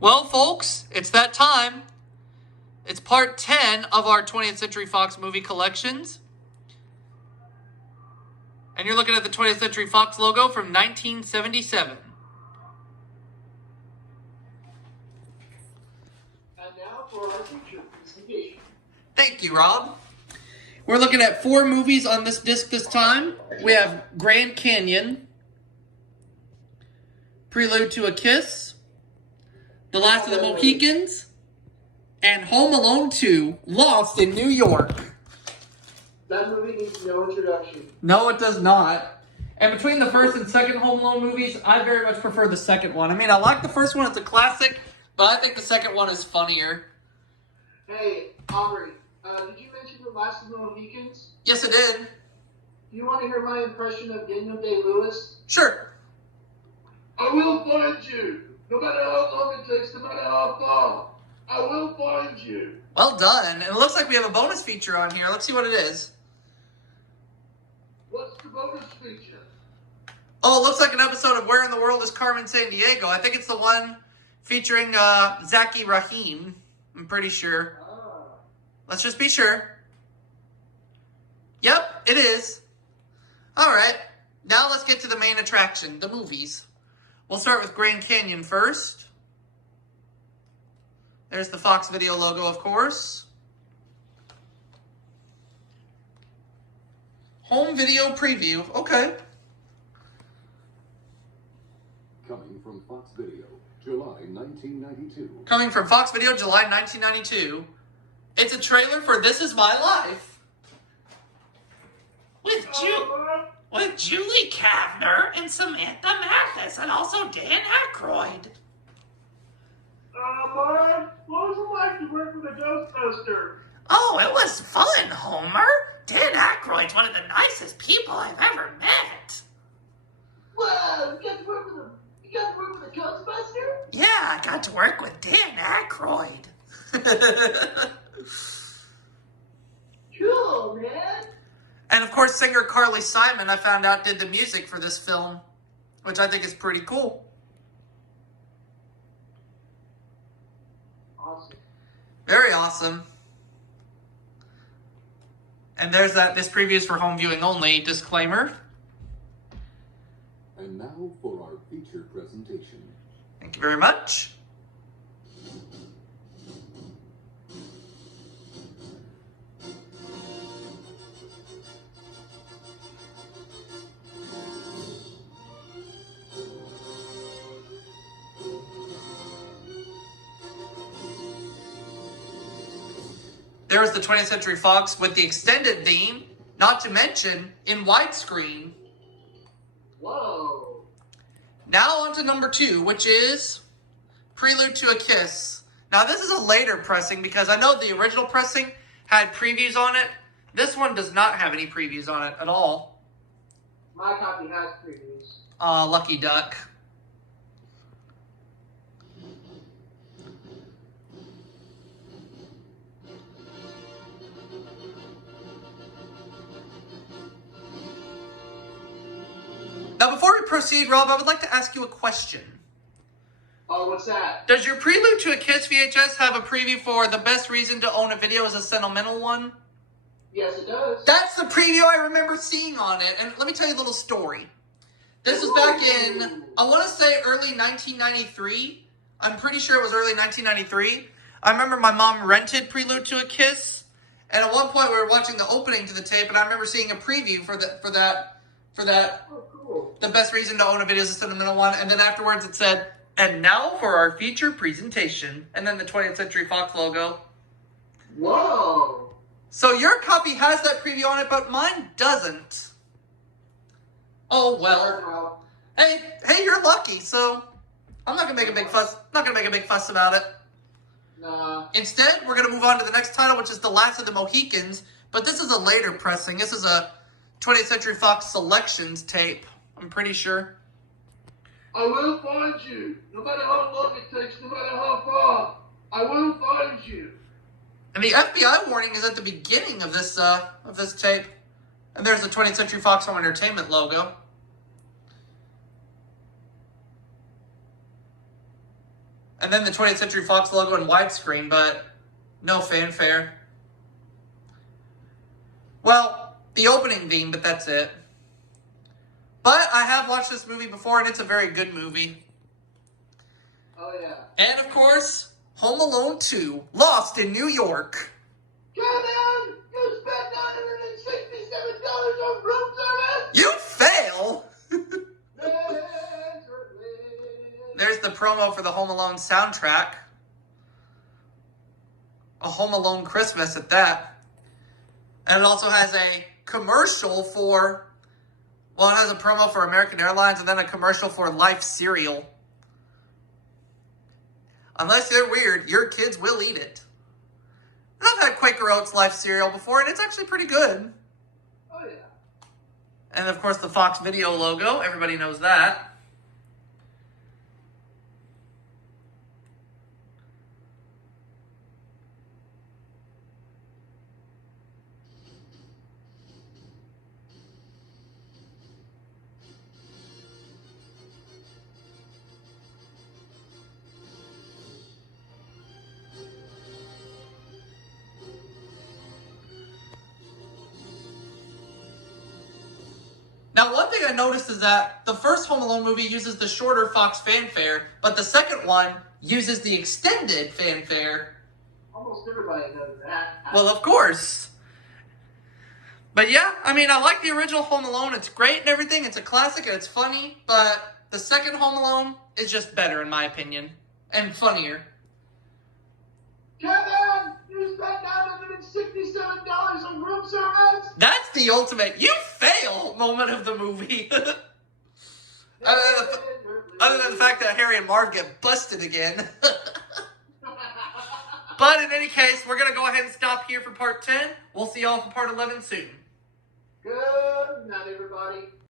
Well, folks, it's that time. It's part 10 of our 20th Century Fox movie collections. And you're looking at the 20th Century Fox logo from 1977. And now for our feature presentation. Thank you, Rob. We're looking at 4 movies on this disc this time. We have Grand Canyon, Prelude to a Kiss, The Last of the Mohicans, and Home Alone 2, Lost in New York. That movie needs no introduction. No, it does not. And between the first and second Home Alone movies, I very much prefer the second one. I mean, I like the first one, it's a classic, but I think the second one is funnier. Hey, Aubrey, did you mention The Last of the Mohicans? Yes, it did. Do you want to hear my impression of Daniel Day-Lewis? Sure. I will find you, no matter how long it takes, no matter how far. I will find you. Well done. And it looks like we have a bonus feature on here. Let's see what it is. What's the bonus feature? Oh, it looks like an episode of Where in the World is Carmen Sandiego. I think it's the one featuring Zaki Rahim. I'm pretty sure. Let's just be sure. Yep, it is. All right. Now let's get to the main attraction, the movies. We'll start with Grand Canyon first. There's the Fox Video logo, of course. Home video preview. Okay. Coming from Fox Video, July 1992. Coming from Fox Video, July 1992. It's a trailer for This Is My Life. With Julie Kavner and Samantha Mathis, and also Dan Aykroyd. Mark, what was it like to work with a Ghostbuster? Oh, it was fun, Homer. Dan Aykroyd's one of the nicest people I've ever met. Wow, you got to work with him. You got to work with a Ghostbuster? Yeah, I got to work with Dan Aykroyd. Cool, man. And of course, singer Carly Simon, I found out, did the music for this film, which I think is pretty cool. Awesome. Very awesome. And there's that. This preview is for home viewing only. Disclaimer. And now for our feature presentation. Thank you very much. There's the 20th Century Fox with the extended theme, not to mention in widescreen. Whoa. Now on to number 2, which is Prelude to a Kiss. Now this is a later pressing because I know the original pressing had previews on it. This one does not have any previews on it at all. My copy has previews. Lucky duck. Now, before we proceed, Rob, I would like to ask you a question. Oh, what's that? Does your Prelude to a Kiss VHS have a preview for The Best Reason to Own a Video as a Sentimental One? Yes, it does. That's the preview I remember seeing on it. And let me tell you a little story. This was back in, I want to say early 1993. I'm pretty sure it was early 1993. I remember my mom rented Prelude to a Kiss. And at one point we were watching the opening to the tape, and I remember seeing a preview for that. Oh, cool. The Best Reason to Own a Video is a Sentimental One. And then afterwards it said, and now for our feature presentation. And then the 20th Century Fox logo. Whoa. So your copy has that preview on it, but mine doesn't. Oh, well. Hey, you're lucky, so I'm not going to make a big fuss. Not going to make a big fuss about it. Nah. Instead, we're going to move on to the next title, which is The Last of the Mohicans. But this is a later pressing. This is a 20th Century Fox Selections tape, I'm pretty sure. I will find you, no matter how long it takes, no matter how far. I will find you. And the FBI warning is at the beginning of this tape. And there's the 20th Century Fox Home Entertainment logo. And then the 20th Century Fox logo in widescreen, but no fanfare. Well, the opening theme, but that's it. But I have watched this movie before, and it's a very good movie. Oh, yeah. And, of course, Home Alone 2, Lost in New York. Kevin, you spent $967 on room service? You fail! There's the promo for the Home Alone soundtrack. A Home Alone Christmas at that. And it also has a commercial for... Well, it has a promo for American Airlines and then a commercial for Life cereal. Unless they're weird, your kids will eat it. And I've had Quaker Oats Life cereal before, and it's actually pretty good. Oh, yeah. And, of course, the Fox Video logo. Everybody knows that. Now, one thing I noticed is that the first Home Alone movie uses the shorter Fox fanfare, but the second one uses the extended fanfare. Almost everybody knows that. Well, of course. But yeah, I mean, I like the original Home Alone. It's great and everything. It's a classic and it's funny, but the second Home Alone is just better, in my opinion, and funnier. Kevin, you spent $967 on room service? That's the ultimate you fail moment of the movie. Other than the fact that Harry and Marv get busted again. But in any case, we're going to go ahead and stop here for part 10. We'll see y'all for part 11 soon. Good night, everybody.